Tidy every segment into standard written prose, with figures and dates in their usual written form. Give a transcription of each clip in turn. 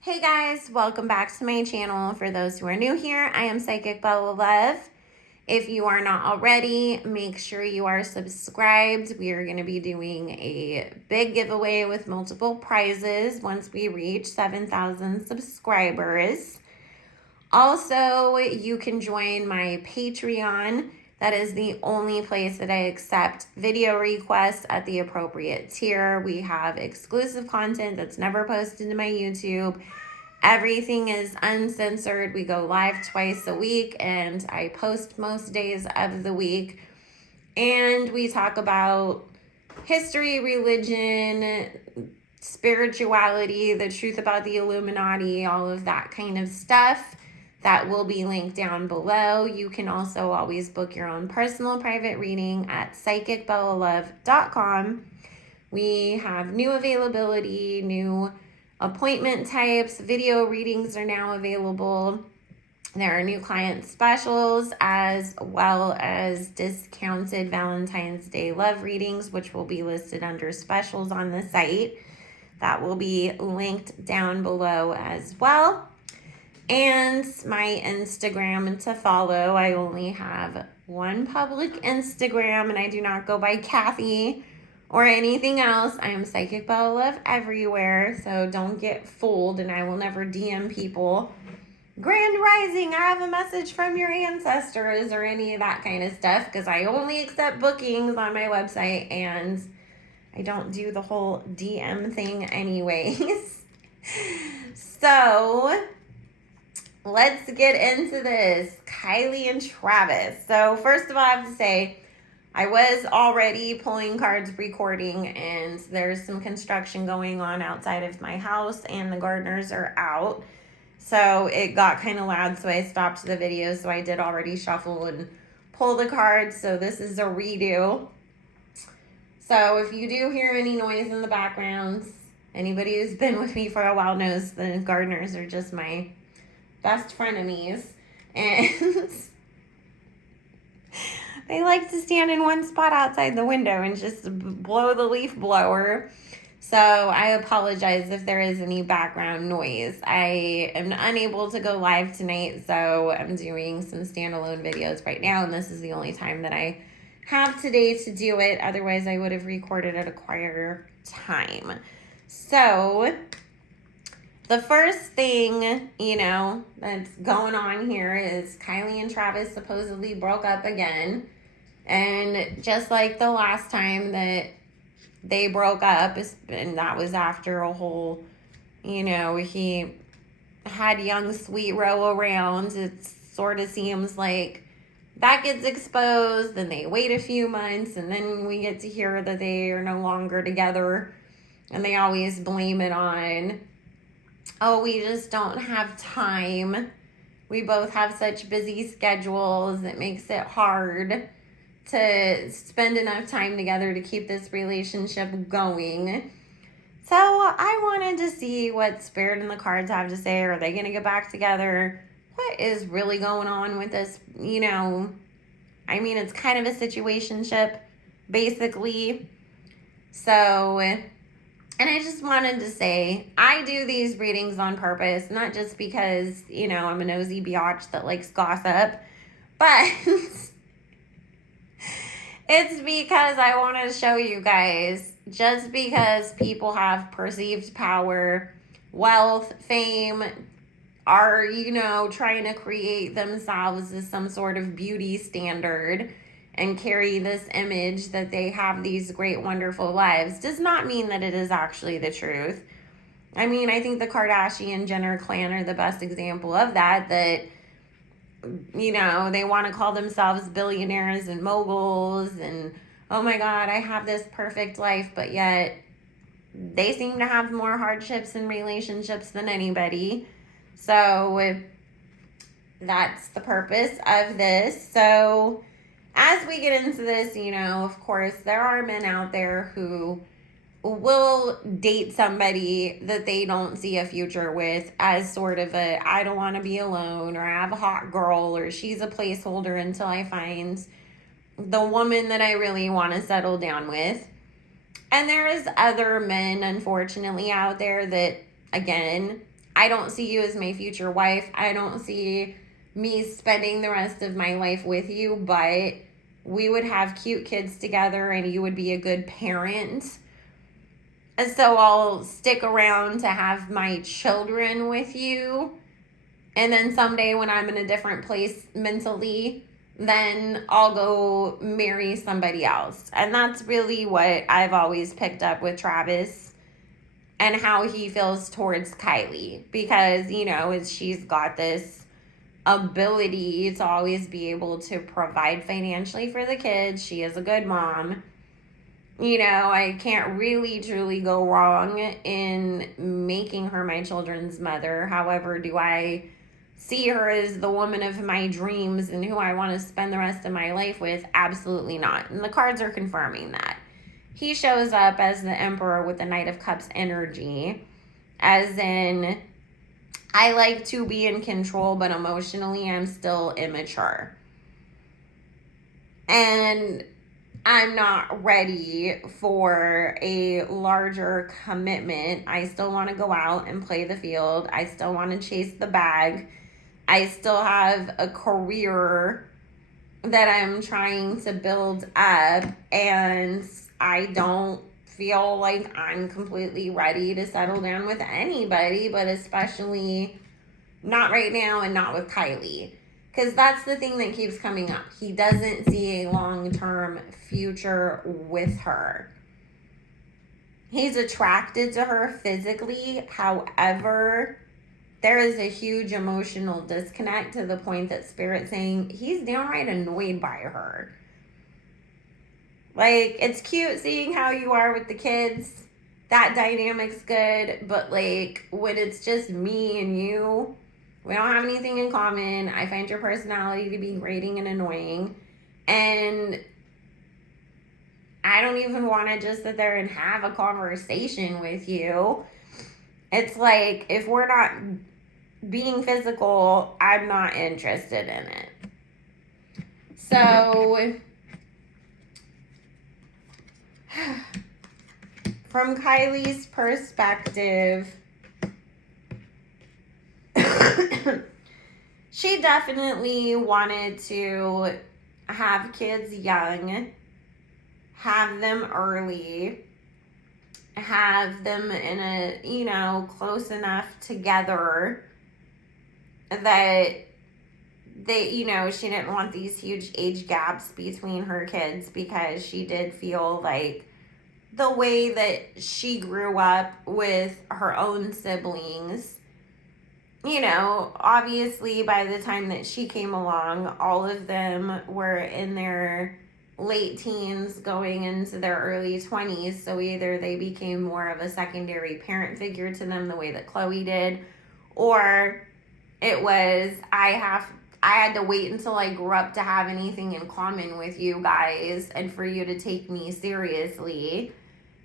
Hey guys, welcome back to my channel. For those who are new here, I am Psychic Bella Love. If you are not already, make sure you are subscribed. We are going to be doing a big giveaway with multiple prizes once we reach 7,000 subscribers. Also, you can join my Patreon. That is the only place that I accept video requests at the appropriate tier. We have exclusive content that's never posted to my YouTube. Everything is uncensored. We go live twice a week and I post most days of the week. And we talk about history, religion, spirituality, the truth about the Illuminati, all of that kind of stuff. That will be linked down below. You can also always book your own personal private reading at psychicbellalove.com. We have new availability, new appointment types. Video readings are now available. There are new client specials as well as discounted Valentine's Day love readings, which will be listed under specials on the site. That will be linked down below as well. And my Instagram to follow. I only have one public Instagram and I do not go by Kathy or anything else. I am Psychic Bella Love everywhere, so don't get fooled, and I will never DM people. Grand Rising, I have a message from your ancestors or any of that kind of stuff, because I only accept bookings on my website and I don't do the whole DM thing anyways. So let's get into this. Kylie and Travis. So first of all, I have to say, I was already pulling cards, recording, and there's some construction going on outside of my house, and the gardeners are out. So it got kind of loud, so I stopped the video. So I did already shuffle and pull the cards. So this is a redo. So if you do hear any noise in the background, anybody who's been with me for a while knows the gardeners are just my best frenemies. And they like to stand in one spot outside the window and just blow the leaf blower. So I apologize if there is any background noise. I am unable to go live tonight, so I'm doing some standalone videos right now, and this is the only time that I have today to do it. Otherwise, I would have recorded at a quieter time. So the first thing, that's going on here is Kylie and Travis supposedly broke up again. And just like the last time that they broke up, and that was after a whole, he had young Sweet Row around, it sort of seems like that gets exposed, and they wait a few months, and then we get to hear that they are no longer together, and they always blame it on, oh, we just don't have time. We both have such busy schedules. It makes it hard to spend enough time together to keep this relationship going. So I wanted to see what Spirit and the cards have to say. Are they going to get back together? What is really going on with this? It's kind of a situationship, basically. So, and I just wanted to say, I do these readings on purpose, not just because, I'm a nosy biatch that likes gossip, but it's because I want to show you guys, just because people have perceived power, wealth, fame, are, trying to create themselves as some sort of beauty standard and carry this image that they have these great, wonderful lives, does not mean that it is actually the truth. I think the Kardashian Jenner clan are the best example of that they want to call themselves billionaires and moguls and, oh my God, I have this perfect life, but yet they seem to have more hardships in relationships than anybody. So that's the purpose of this. So as we get into this, of course, there are men out there who will date somebody that they don't see a future with as sort of a, I don't want to be alone, or I have a hot girl, or she's a placeholder until I find the woman that I really want to settle down with. And there is other men, unfortunately, out there that, again, I don't see you as my future wife. I don't see me spending the rest of my life with you, but we would have cute kids together and you would be a good parent. And so I'll stick around to have my children with you. And then someday when I'm in a different place mentally, then I'll go marry somebody else. And that's really what I've always picked up with Travis and how he feels towards Kylie. Because, you know, she's got this ability to always be able to provide financially for the kids. She is a good mom. You know, I can't really truly go wrong in making her my children's mother. However, do I see her as the woman of my dreams and who I want to spend the rest of my life with? Absolutely not. And the cards are confirming that. He shows up as the Emperor with the Knight of Cups energy, as in, I like to be in control, but emotionally I'm still immature. And I'm not ready for a larger commitment. I still want to go out and play the field. I still want to chase the bag. I still have a career that I'm trying to build up, and I don't feel like I'm completely ready to settle down with anybody, but especially not right now and not with Kylie. Because that's the thing that keeps coming up. He doesn't see a long-term future with her. He's attracted to her physically. However, there is a huge emotional disconnect to the point that Spirit's saying he's downright annoyed by her. Like, it's cute seeing how you are with the kids. That dynamic's good. But, like, when it's just me and you, we don't have anything in common. I find your personality to be grating and annoying. And I don't even want to just sit there and have a conversation with you. It's like, if we're not being physical, I'm not interested in it. So, from Kylie's perspective, she definitely wanted to have kids young, have them early, have them in a, you know, close enough together that they, you know, she didn't want these huge age gaps between her kids, because she did feel like the way that she grew up with her own siblings, you know, obviously by the time that she came along, all of them were in their late teens going into their early 20s. So either they became more of a secondary parent figure to them the way that Chloe did, or it was, I had to wait until I grew up to have anything in common with you guys and for you to take me seriously.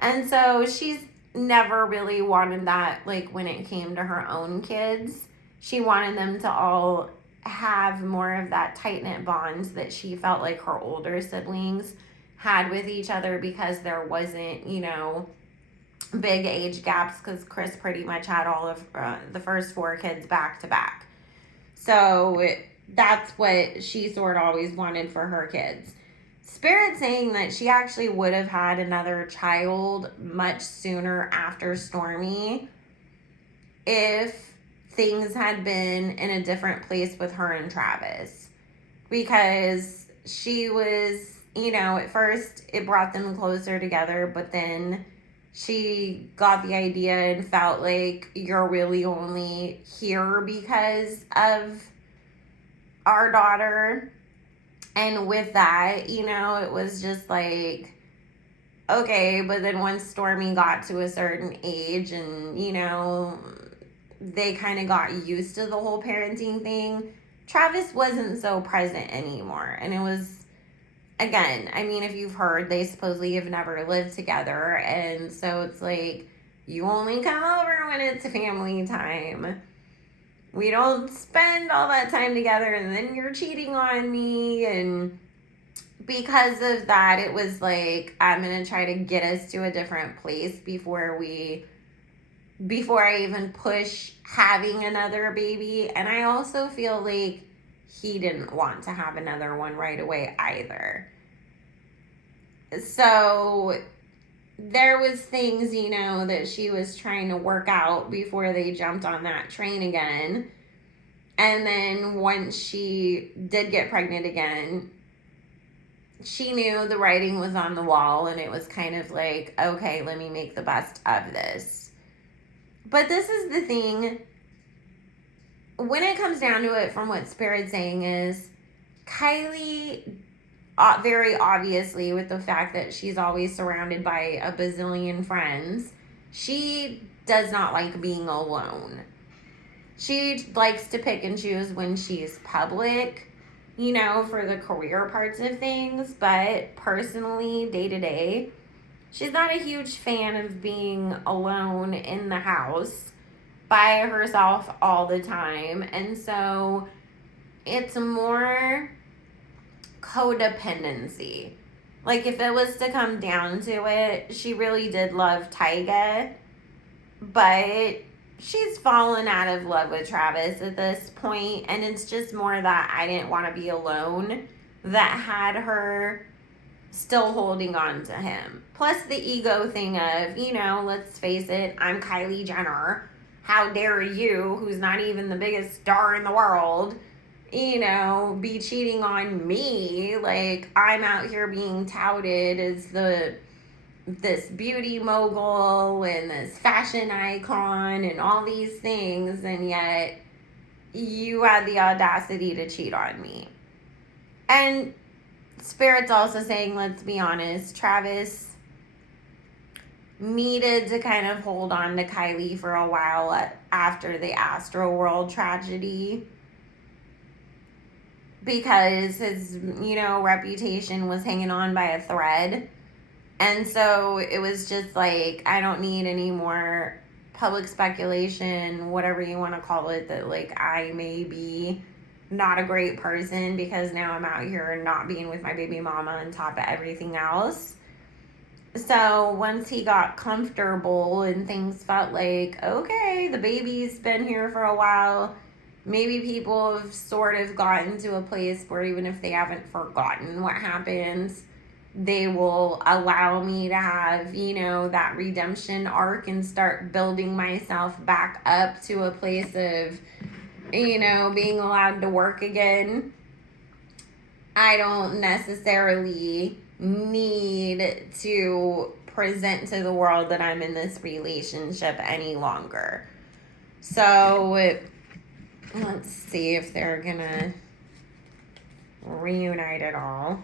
And so she's never really wanted that, like, when it came to her own kids. She wanted them to all have more of that tight-knit bond that she felt like her older siblings had with each other, because there wasn't, you know, big age gaps, because Chris pretty much had all of the first 4 kids back to back. So that's what she sort of always wanted for her kids. Spirit saying that she actually would have had another child much sooner after Stormy if things had been in a different place with her and Travis. Because she was, you know, at first it brought them closer together, but then she got the idea and felt like you're really only here because of our daughter. And with that, you know, it was just like, okay, but then once Stormy got to a certain age and, you know, they kind of got used to the whole parenting thing, Travis wasn't so present anymore. And it was, again, I mean, if you've heard, they supposedly have never lived together. And so it's like, you only come over when it's family time. We don't spend all that time together, and then you're cheating on me. And because of that, it was like, I'm going to try to get us to a different place before we before I even push having another baby. And I also feel like he didn't want to have another one right away either. So there was things, that she was trying to work out before they jumped on that train again. And then once she did get pregnant again, she knew the writing was on the wall, and it was kind of like, okay, let me make the best of this. But this is the thing. When it comes down to it, from what Spirit's saying is, Kylie, very obviously, with the fact that she's always surrounded by a bazillion friends, she does not like being alone. She likes to pick and choose when she's public, for the career parts of things. But personally, day to day, she's not a huge fan of being alone in the house by herself all the time. And so it's more codependency. Like, if it was to come down to it, she really did love Tyga, but she's fallen out of love with Travis at this point, and it's just more that I didn't want to be alone that had her still holding on to him. Plus the ego thing of, let's face it, I'm Kylie Jenner. How dare you, who's not even the biggest star in the world, be cheating on me? Like, I'm out here being touted as this beauty mogul and this fashion icon and all these things, and yet you had the audacity to cheat on me. And Spirit's also saying, let's be honest, Travis needed to kind of hold on to Kylie for a while after the Astroworld tragedy, because his, reputation was hanging on by a thread. And so it was just like, I don't need any more public speculation, whatever you want to call it, that like I may be not a great person because now I'm out here not being with my baby mama on top of everything else. So once he got comfortable and things felt like, okay, the baby's been here for a while, maybe people have sort of gotten to a place where even if they haven't forgotten what happened, they will allow me to have, that redemption arc and start building myself back up to a place of, being allowed to work again. I don't necessarily need to present to the world that I'm in this relationship any longer. So let's see if they're gonna reunite it all.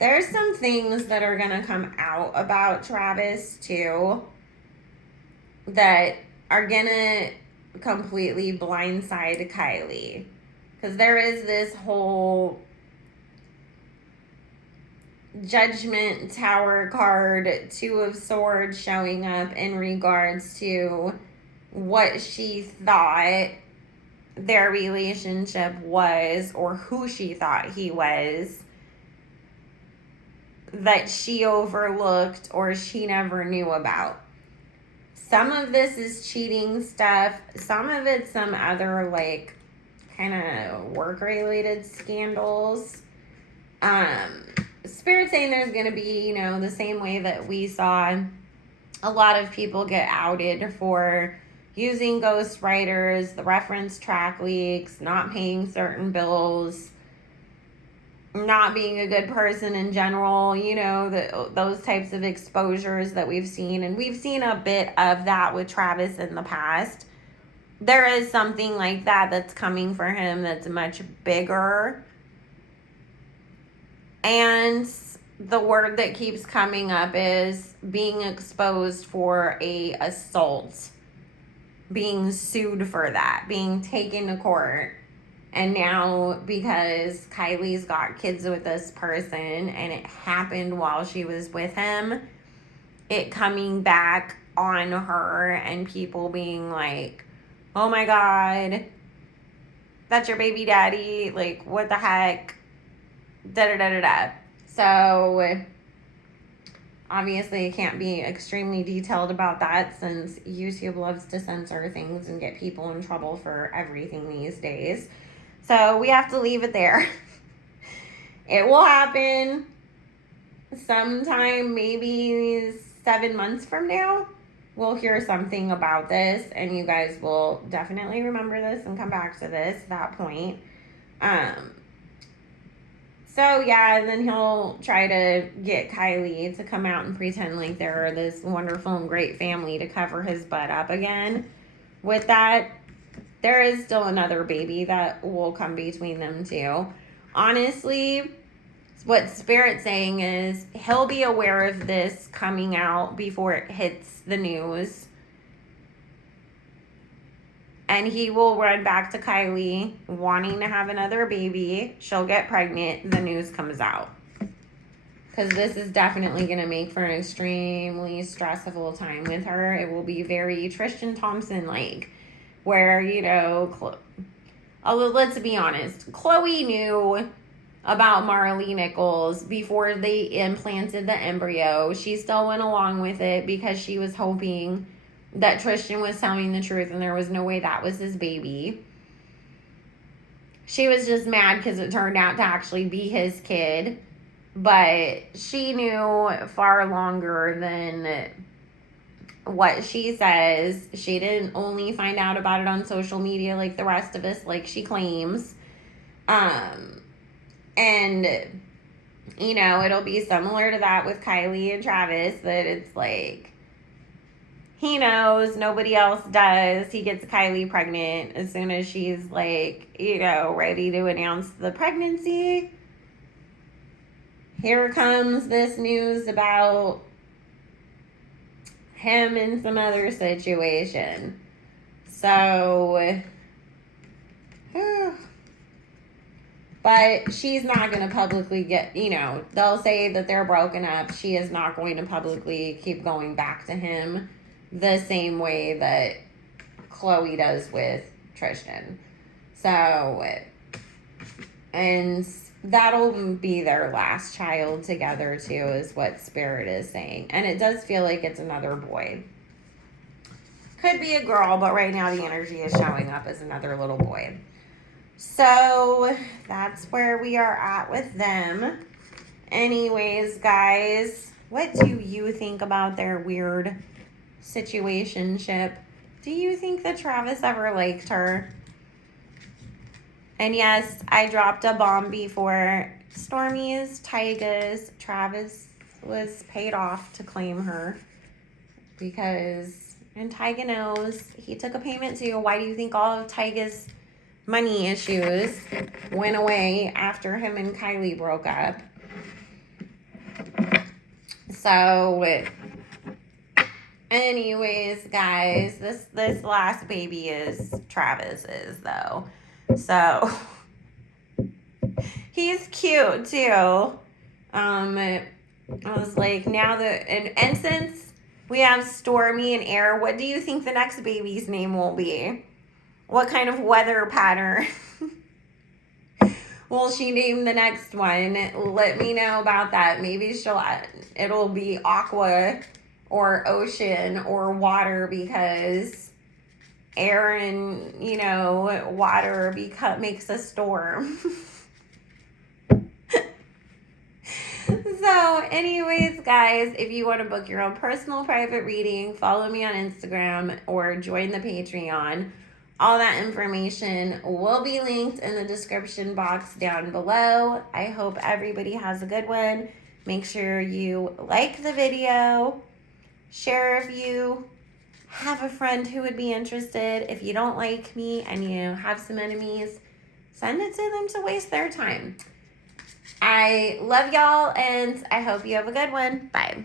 There's some things that are going to come out about Travis, too, that are going to completely blindside Kylie. Because there is this whole Judgment Tower card, Two of Swords, showing up in regards to what she thought their relationship was, or who she thought he was, that she overlooked or she never knew about. Some of this is cheating stuff. Some of it's some other like kind of work related scandals. Spirit saying there's going to be, the same way that we saw a lot of people get outed for using ghostwriters, the reference track leaks, not paying certain bills, not being a good person in general, those types of exposures that we've seen. And we've seen a bit of that with Travis in the past. There is something like that that's coming for him that's much bigger. And the word that keeps coming up is being exposed for a assault, being sued for that, being taken to court. And now, because Kylie's got kids with this person and it happened while she was with him, it coming back on her and people being like, oh my God, that's your baby daddy. Like, what the heck? Da da da da da. So, Obviously, I can't be extremely detailed about that since YouTube loves to censor things and get people in trouble for everything these days. So we have to leave it there. It will happen sometime, maybe 7 months from now. We'll hear something about this, and you guys will definitely remember this and come back to this at that point. So yeah, and then he'll try to get Kylie to come out and pretend like they're this wonderful and great family to cover his butt up again. With that, there is still another baby that will come between them two. Honestly, what Spirit's saying is he'll be aware of this coming out before it hits the news. And he will run back to Kylie wanting to have another baby. She'll get pregnant. The news comes out. Because this is definitely going to make for an extremely stressful time with her. It will be very Tristan Thompson-like. Where, you know, let's be honest. Chloe knew about Marley Nichols before they implanted the embryo. She still went along with it because she was hoping that Tristan was telling the truth and there was no way that was his baby. She was just mad because it turned out to actually be his kid. But she knew far longer than what she says. She didn't only find out about it on social media like the rest of us, like she claims. And, you know, it'll be similar to that with Kylie and Travis, that it's like, he knows, nobody else does. He gets Kylie pregnant as soon as she's like, you know, ready to announce the pregnancy. Here comes this news about him in some other situation. So, but she's not going to publicly get, you know, they'll say that they're broken up. She is not going to publicly keep going back to him the same way that Chloe does with Tristan. So, and that'll be their last child together too, is what Spirit is saying. And it does feel like it's another boy. Could be a girl, but right now the energy is showing up as another little boy. So that's where we are at with them. Anyways, guys, what do you think about their weird situationship? Do you think that Travis ever liked her? And yes, I dropped a bomb before. Stormy's, Tyga's, Travis was paid off to claim her because, and Tyga knows, he took a payment too. Why do you think all of Tyga's money issues went away after him and Kylie broke up? So, anyways, guys, this last baby is Travis's though. So he's cute too. I was like, now and since we have Stormy and Air, what do you think the next baby's name will be? What kind of weather pattern will she name the next one? Let me know about that. Maybe it'll be Aqua or Ocean or Water, because air and, you know, water makes a storm. So anyways, guys, if you want to book your own personal private reading, follow me on Instagram or join the Patreon. All that information will be linked in the description box down below. I hope everybody has a good one. Make sure you like the video, share if you have a friend who would be interested. If you don't like me and you have some enemies, send it to them to waste their time. I love y'all, and I hope you have a good one. Bye.